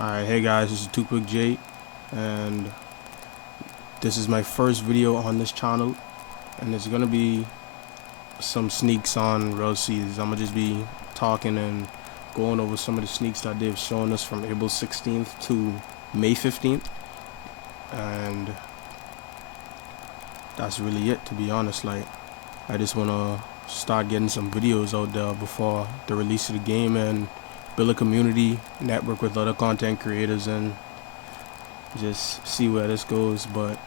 Alright, hey guys, this is Too Quick J, and this is my first video on this channel, and it's gonna be some sneaks on RELL. I'm gonna just be talking and going over some of the sneaks that they've shown us from April 16th to May 15th, and that's really it, to be honest. Like, I just wanna start getting some videos out there before the release of the game and build a community, network with other content creators, and just see where this goes. But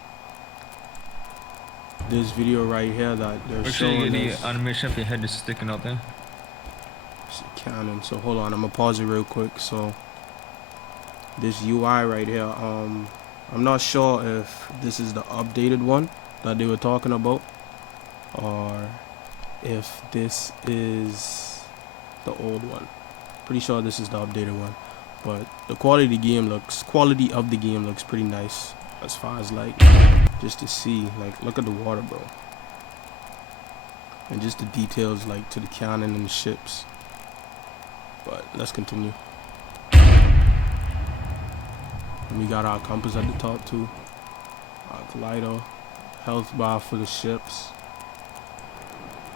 this video right here that they're showing Actually, us the animation of your head is sticking out there. Canon. So hold on, I'm gonna pause it real quick. So this UI right here, I'm not sure if this is the updated one that they were talking about, or if this is the old one. Pretty sure this is the updated one, but the quality of the game looks pretty nice, as far as like just to see. Like, look at the water, bro, and just the details like to the cannon and the ships. But let's continue. And we got our compass at the top too, our glider, health bar for the ships.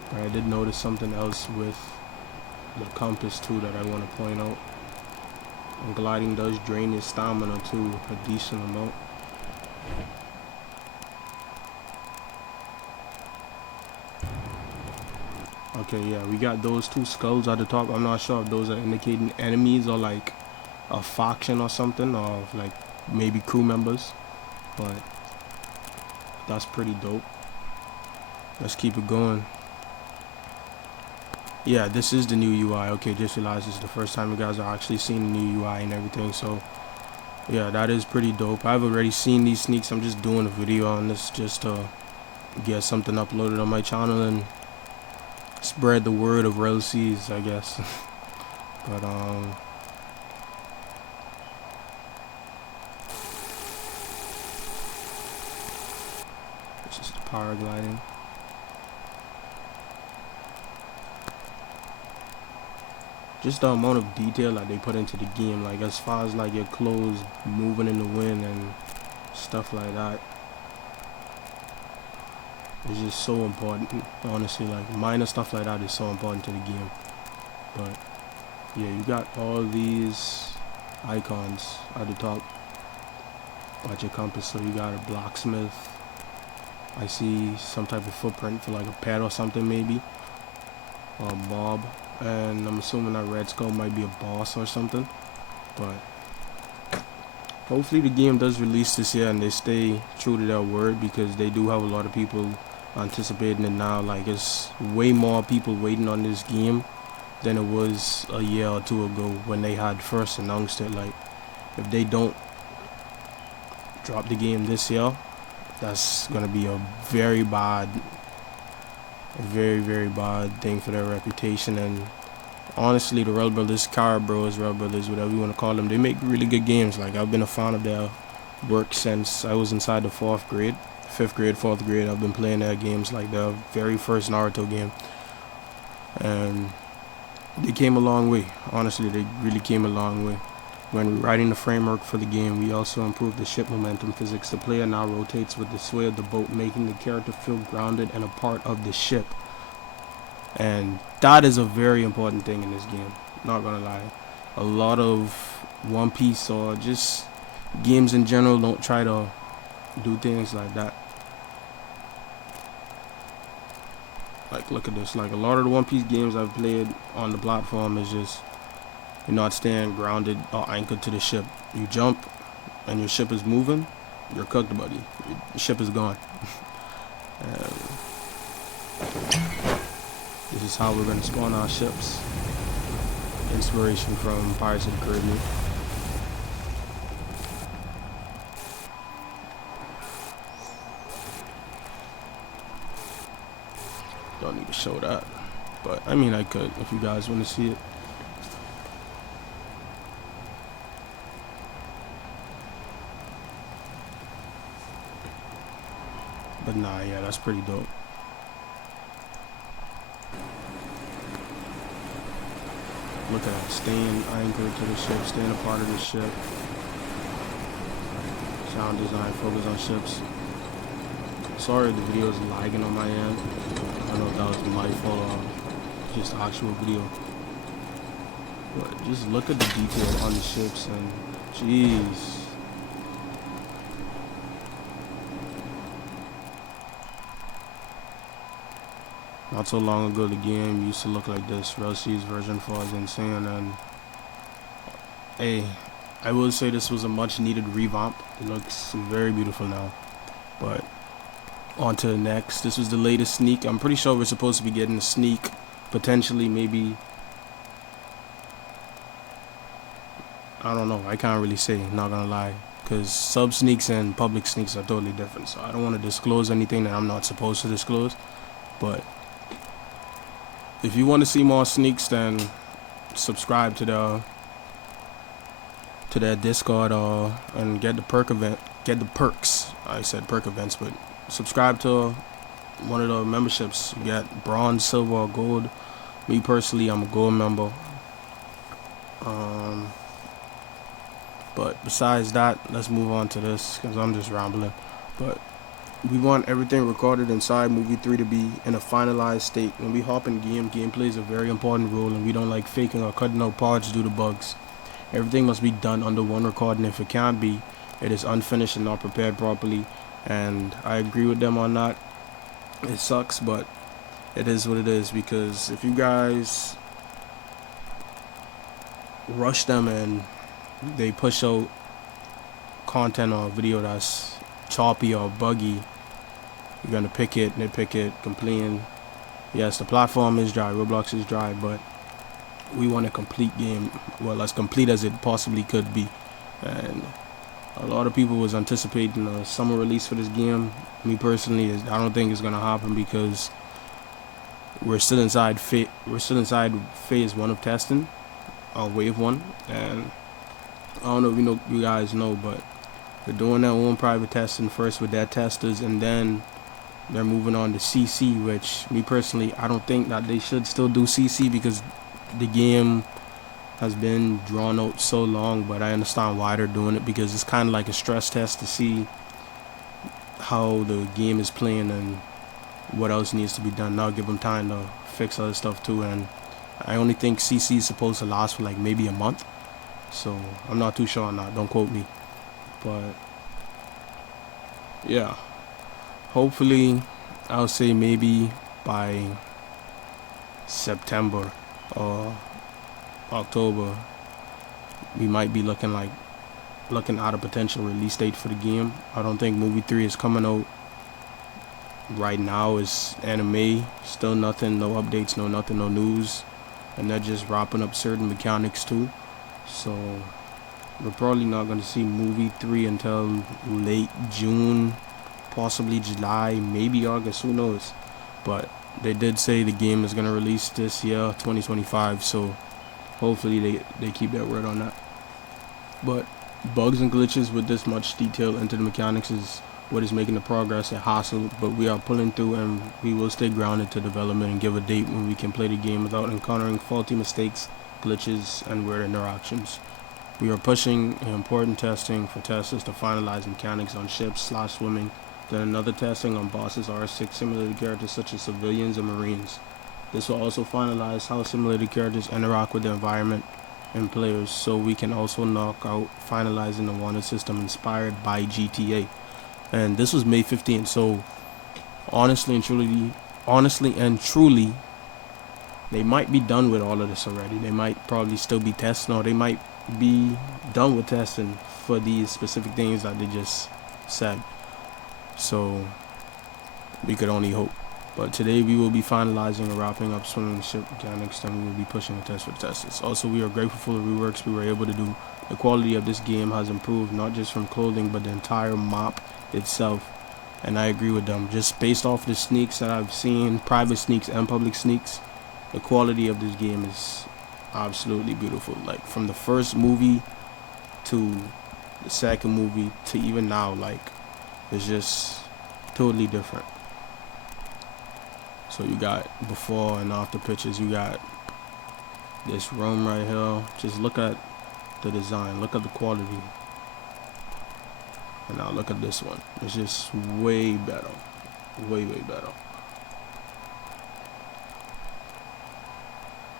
But I did notice something else with the compass too that I want to point out. And gliding does drain your stamina too, a decent amount. Okay, yeah, we got those two skulls at the top. I'm not sure if those are indicating enemies or like a faction or something, or like maybe crew members, but that's pretty dope. Let's keep it going. Yeah, this is the new UI. Okay, just realized this is the first time you guys are actually seeing the new UI and everything. So yeah, that is pretty dope. I've already seen these sneaks. I'm just doing a video on this just to get something uploaded on my channel and spread the word of RELL, I guess. But this is the paragliding. Just the amount of detail that they put into the game, like as far as like your clothes moving in the wind and stuff like that, is just so important. Honestly, like minor stuff like that is so important to the game. But yeah, you got all these icons at the top at your compass. So you got a blacksmith. I see some type of footprint for like a pet or something, maybe, or a mob. And I'm assuming that red skull might be a boss or something. But hopefully the game does release this year and they stay true to their word, because they do have a lot of people anticipating it now. Like, it's way more people waiting on this game than it was a year or two ago when they had first announced it. Like, if they don't drop the game this year, that's gonna be a very bad, very bad thing for their reputation. And honestly, the RELL Brothers, RELL Brothers, whatever you want to call them, they make really good games. Like, I've been a fan of their work since I was inside the 4th grade, 5th grade, 4th grade. I've been playing their games, like the very first Naruto game, and they came a long way. Honestly, they really came a long way. When writing the framework for the game, we also improved the ship momentum physics. The player now rotates with the sway of the boat, making the character feel grounded and a part of the ship. And that is a very important thing in this game, not gonna lie. A lot of One Piece or just games in general don't try to do things like that. Like, look at this. Like, a lot of the One Piece games I've played on the platform is just, you're not staying grounded or anchored to the ship. You jump and your ship is moving, you're cooked, buddy. Your ship is gone. And this is how we're going to spawn our ships. Inspiration from Pirates of the Caribbean. Don't need to show that, but I mean, I could if you guys want to see it. But nah, yeah, that's pretty dope. Look at that, staying anchored to the ship, staying a part of the ship. Sound design, focus on ships. Sorry the video is lagging on my end. I don't know if that was my fault or just actual video. But just look at the detail on the ships and jeez. Not so long ago the game used to look like this. RELL's version 4 is insane, and hey, I will say this was a much needed revamp. It looks very beautiful now. But on to the next. This was the latest sneak. I'm pretty sure we're supposed to be getting a sneak, potentially, maybe. I don't know. I can't really say, not gonna lie, because sub sneaks and public sneaks are totally different. So I don't want to disclose anything that I'm not supposed to disclose. But if you want to see more sneaks, then subscribe to their Discord and get the perks. I said perk events, but subscribe to one of the memberships. You get bronze, silver, or gold. Me personally, I'm a gold member. But besides that, let's move on to this because I'm just rambling. But we want everything recorded inside Movie 3 to be in a finalized state. When we hop in game plays a very important role, and we don't like faking or cutting out parts due to bugs. Everything must be done under one recording. If it can't be, it is unfinished and not prepared properly. And I agree with them on that. It sucks, but it is what it is, because if you guys rush them and they push out content or video that's choppy or buggy, you're gonna nitpick it, complain. Yes, the platform is dry, Roblox is dry, but we want a complete game, well, as complete as it possibly could be. And a lot of people was anticipating a summer release for this game. Me personally, I don't think it's gonna happen because we're still inside phase 1 of testing, wave 1, and I don't know if you guys know, but they're doing their own private testing first with their testers, and then they're moving on to CC, which me personally, I don't think that they should still do CC because the game has been drawn out so long. But I understand why they're doing it, because it's kind of like a stress test to see how the game is playing and what else needs to be done. Now give them time to fix other stuff too, and I only think CC is supposed to last for like maybe a month, so I'm not too sure on that, don't quote me. But yeah, hopefully I'll say maybe by September or October we might be looking at a potential release date for the game. I don't think Movie 3 is coming out right now. It's anime, still nothing, no updates, no nothing, no news, and they're just wrapping up certain mechanics too. So we're probably not going to see Movie 3 until late June, possibly July, maybe August, who knows. But they did say the game is going to release this year, 2025, so hopefully they keep their word on that. But bugs and glitches with this much detail into the mechanics is what is making the progress a hassle, but we are pulling through, and we will stay grounded to development and give a date when we can play the game without encountering faulty mistakes, glitches, and weird interactions. We are pushing important testing for testers to finalize mechanics on ships / swimming, then another testing on bosses R6 simulated characters such as civilians and marines. This will also finalize how simulated characters interact with the environment and players, so we can also knock out finalizing the wanted system inspired by GTA. And this was May 15th, so honestly and truly, they might be done with all of this already. They might probably still be testing, or they might be done with testing for these specific things that they just said. So we could only hope. But today we will be finalizing and wrapping up swimming ship mechanics, then we will be pushing a test for the testers. Also, we are grateful for the reworks we were able to do. The quality of this game has improved, not just from clothing, but the entire map itself. And I agree with them. Just based off the sneaks that I've seen, private sneaks and public sneaks, the quality of this game is absolutely beautiful. Like from the first movie to the second movie to even now, like it's just totally different. So you got before and after pictures. You got This room right here, just look at the design, look at the quality. And now look at this one. It's just way better. Way better.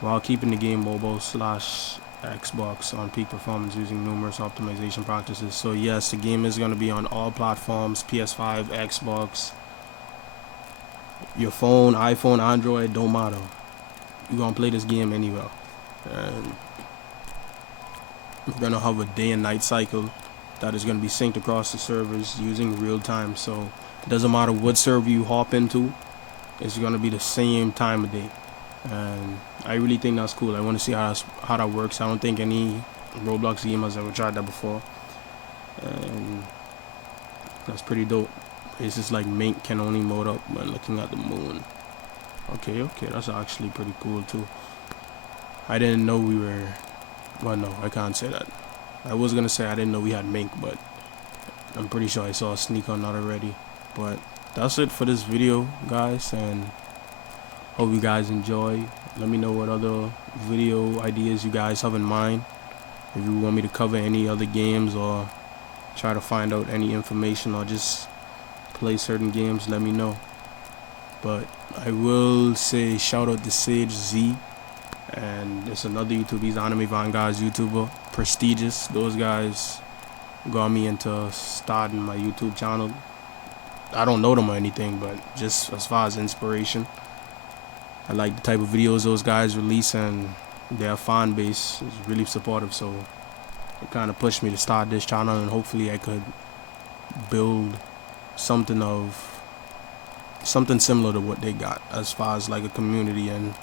While keeping the game mobile / Xbox on peak performance using numerous optimization practices. So yes, the game is going to be on all platforms, PS5, Xbox, your phone, iPhone, Android, don't matter. You're going to play this game anywhere. And we're going to have a day and night cycle that is going to be synced across the servers using real time. So it doesn't matter what server you hop into, it's going to be the same time of day. And I really think that's cool. I want to see how that works. I don't think any Roblox game has ever tried that before, and that's pretty dope. It's just like Mink can only mode up when looking at the moon. Okay, that's actually pretty cool too. I didn't know we were, well, no, I can't say that. I was gonna say I didn't know we had Mink, but I'm pretty sure I saw a sneak on that already. But that's it for this video, guys, and hope you guys enjoy. Let me know what other video ideas you guys have in mind. If you want me to cover any other games or try to find out any information or just play certain games, let me know. But I will say shout out to Sage Z, and there's another YouTuber, he's Anime Vanguard's YouTuber, Prestigious. Those guys got me into starting my YouTube channel. I don't know them or anything, but just as far as inspiration, I like the type of videos those guys release, and their fan base is really supportive, so it kind of pushed me to start this channel, and hopefully I could build something similar to what they got as far as like a community, and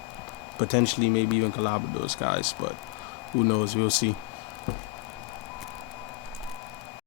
potentially maybe even collab with those guys, but who knows, we'll see.